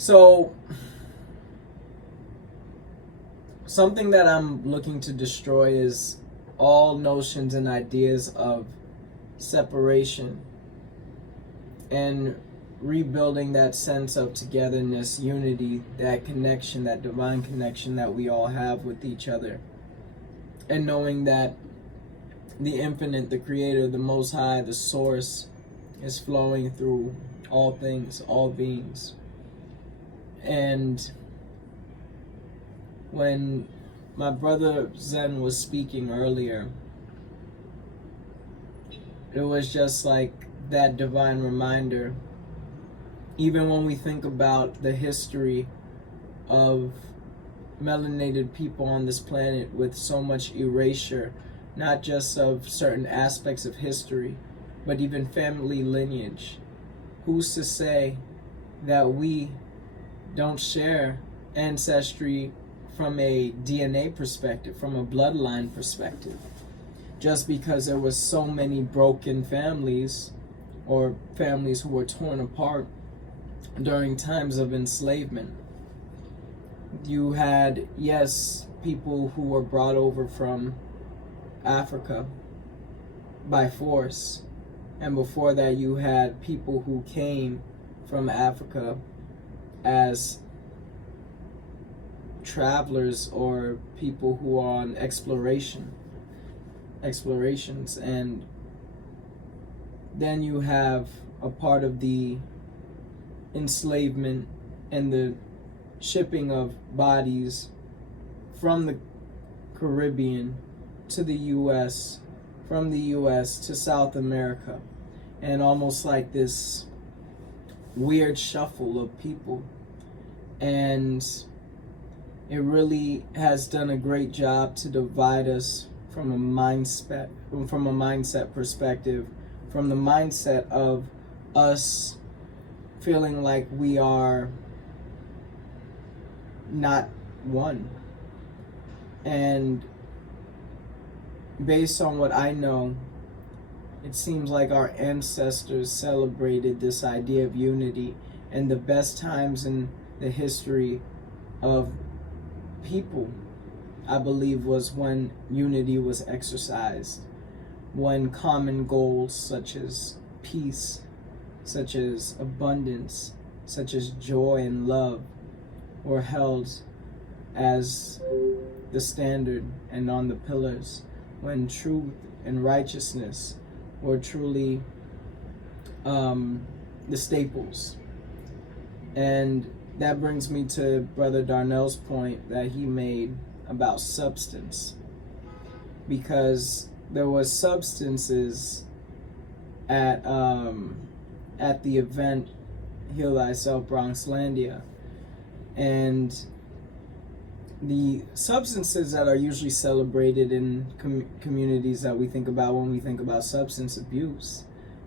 So, something that I'm looking to destroy is all notions and ideas of separation and rebuilding that sense of togetherness, unity, that connection, that divine connection that we all have with each other. And knowing that the infinite, the creator, the most high, the source is flowing through all things, all beings. And when my brother Zen was speaking earlier, it was just like that divine reminder. Even when we think about the history of melanated people on this planet with so much erasure, not just of certain aspects of history, but even family lineage, who's to say that we don't share ancestry from a DNA perspective, from a bloodline perspective? Just because there was so many broken families or families who were torn apart during times of enslavement. You had, yes, people who were brought over from Africa by force. And before that, you had people who came from Africa as travelers or people who are on explorations. And then you have a part of the enslavement and the shipping of bodies from the Caribbean to the US, from the US to South America, and almost like this weird shuffle of people. And it really has done a great job to divide us from a mindset perspective, from the mindset of us feeling like we are not one. And based on what I know, it seems like our ancestors celebrated this idea of unity, and the best times in the history of people, I believe, was when unity was exercised, when common goals such as peace, such as abundance, such as joy and love were held as the standard and on the pillars, when truth and righteousness were truly the staples. And that brings me to Brother Darnell's point that he made about substance, because there was substances at the event Heal Thyself Bronxlandia, and the substances that are usually celebrated in communities that we think about when we think about substance abuse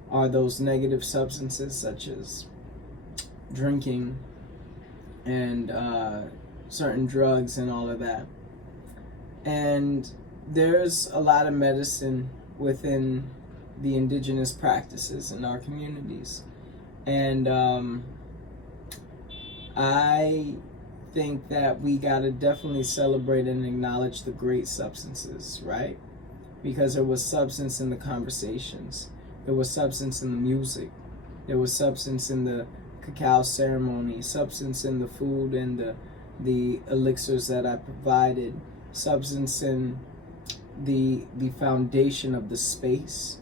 are those negative substances such as drinking and certain drugs and all of that. And there's a lot of medicine within the indigenous practices in our communities. And I think that we gotta definitely celebrate and acknowledge the great substances, right? Because there was substance in the conversations, there was substance in the music, there was substance in the cacao ceremony, substance in the food and the elixirs that I provided, substance in the foundation of the space,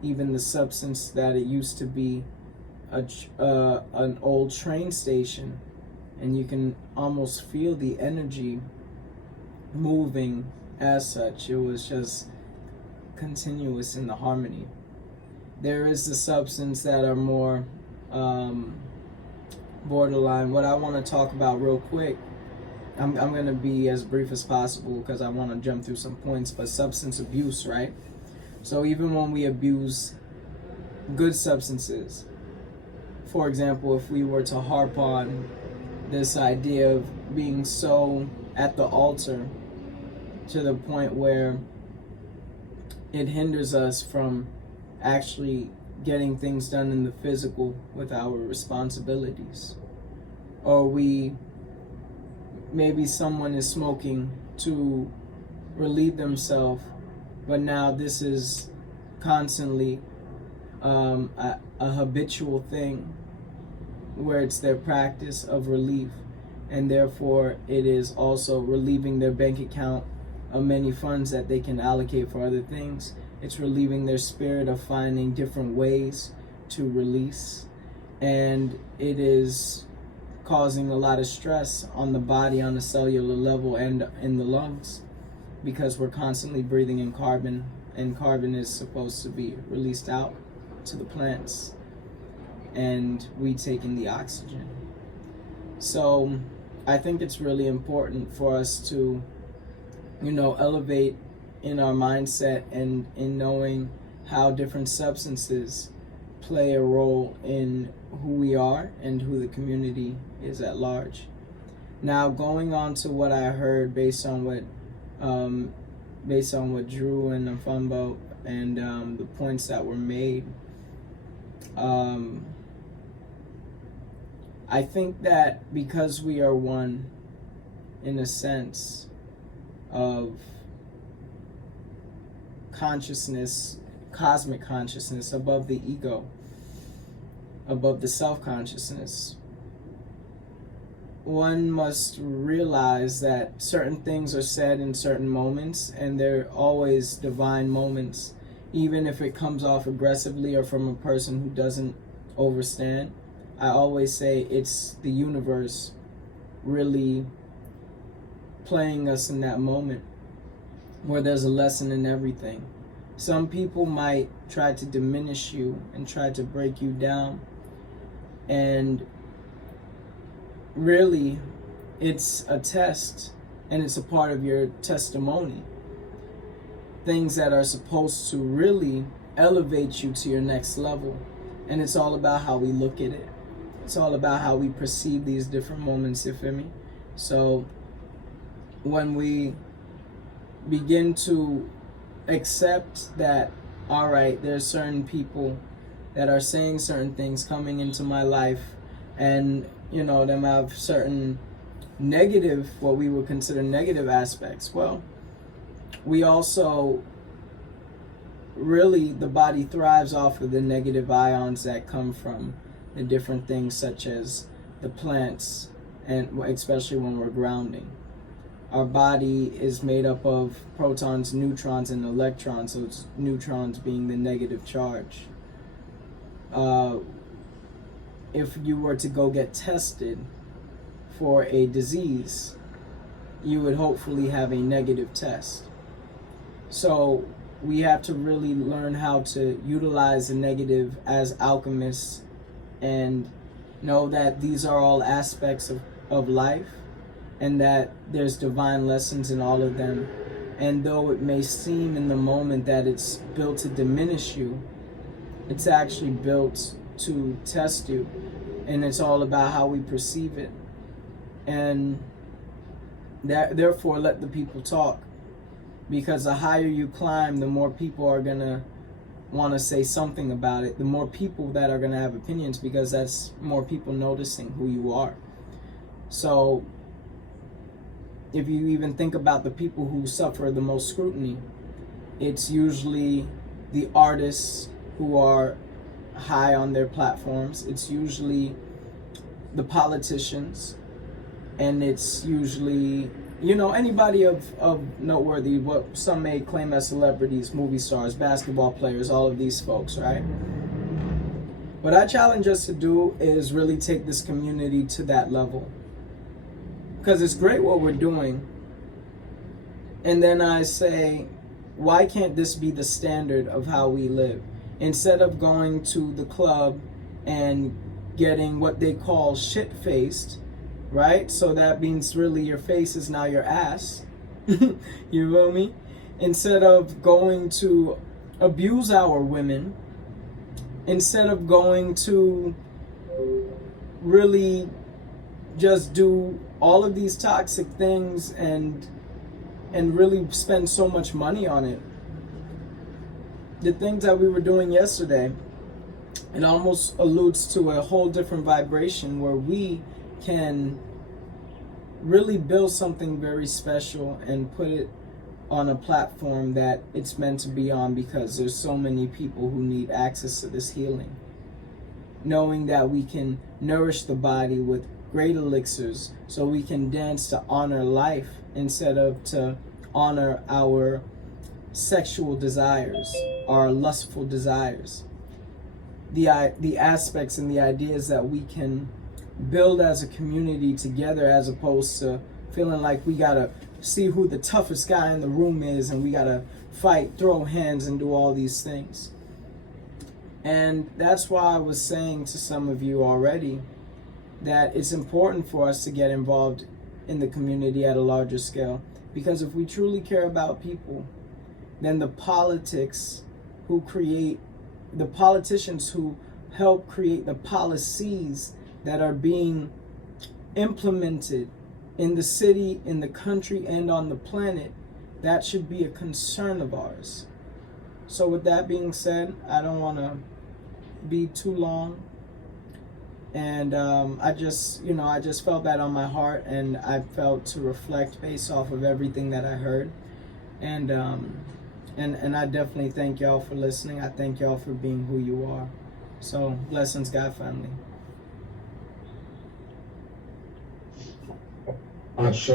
even the substance that it used to be an old train station, and you can almost feel the energy moving as such. It was just continuous in the harmony. There is the substance that are more borderline. What I want to talk about real quick, I'm going to be as brief as possible because I want to jump through some points, but substance abuse, right? So even when we abuse good substances, for example, if we were to harp on this idea of being so at the altar to the point where it hinders us from actually getting things done in the physical with our responsibilities. or maybe someone is smoking to relieve themselves, but now this is constantly a habitual thing where it's their practice of relief, and therefore it is also relieving their bank account of many funds that they can allocate for other things. It's relieving their spirit of finding different ways to release, and it is causing a lot of stress on the body on the cellular level and in the lungs, because we're constantly breathing in carbon, and carbon is supposed to be released out to the plants, and we take in the oxygen. So I think it's really important for us to, elevate in our mindset and in knowing how different substances play a role in who we are and who the community is at large. Now, going on to what I heard based on what Drew and Afumbo and the points that were made, I think that because we are one in a sense of consciousness, cosmic consciousness, above the ego, above the self-consciousness, one must realize that certain things are said in certain moments, and they're always divine moments, even if it comes off aggressively or from a person who doesn't overstand. I always say it's the universe really playing us in that moment where there's a lesson in everything. Some people might try to diminish you and try to break you down, and really it's a test, and it's a part of your testimony. Things that are supposed to really elevate you to your next level. And it's all about how we look at it. It's all about how we perceive these different moments, you feel me? So when we begin to accept that, all right, there's certain people that are saying certain things coming into my life, and them have certain negative, what we would consider negative aspects. Well, we also really, the body thrives off of the negative ions that come from the different things such as the plants, and especially when we're grounding. Our body is made up of protons, neutrons, and electrons, so it's neutrons being the negative charge. If you were to go get tested for a disease, you would hopefully have a negative test. So we have to really learn how to utilize the negative as alchemists, and know that these are all aspects of life, and that there's divine lessons in all of them. And though it may seem in the moment that it's built to diminish you, it's actually built to test you, and it's all about how we perceive it. And therefore, let the people talk, because the higher you climb, the more people are gonna want to say something about it, the more people that are gonna have opinions, because that's more people noticing who you are. So if you even think about the people who suffer the most scrutiny, it's usually the artists who are high on their platforms, it's usually the politicians, and it's usually anybody of noteworthy, what some may claim as celebrities, movie stars, basketball players, all of these folks, right? What I challenge us to do is really take this community to that level, because it's great what we're doing. And then I say, why can't this be the standard of how we live? Instead of going to the club and getting what they call shit-faced, right? So that means really your face is now your ass. You feel me? Instead of going to abuse our women, instead of going to really just do all of these toxic things and really spend so much money on it. The things that we were doing yesterday, it almost alludes to a whole different vibration where we can really build something very special and put it on a platform that it's meant to be on, because there's so many people who need access to this healing. Knowing that we can nourish the body with great elixirs so we can dance to honor life instead of to honor our sexual desires, our lustful desires. The aspects and the ideas that we can build as a community together, as opposed to feeling like we gotta see who the toughest guy in the room is and we gotta fight, throw hands, and do all these things. And that's why I was saying to some of you already that it's important for us to get involved in the community at a larger scale, because if we truly care about people, then the politicians who help create the policies that are being implemented in the city, in the country, and on the planet, that should be a concern of ours. So with that being said, I don't want to be too long, and I just felt that on my heart, and I felt to reflect based off of everything that I heard, and I definitely thank y'all for listening. I thank y'all for being who you are. So blessings, God family. Ashe.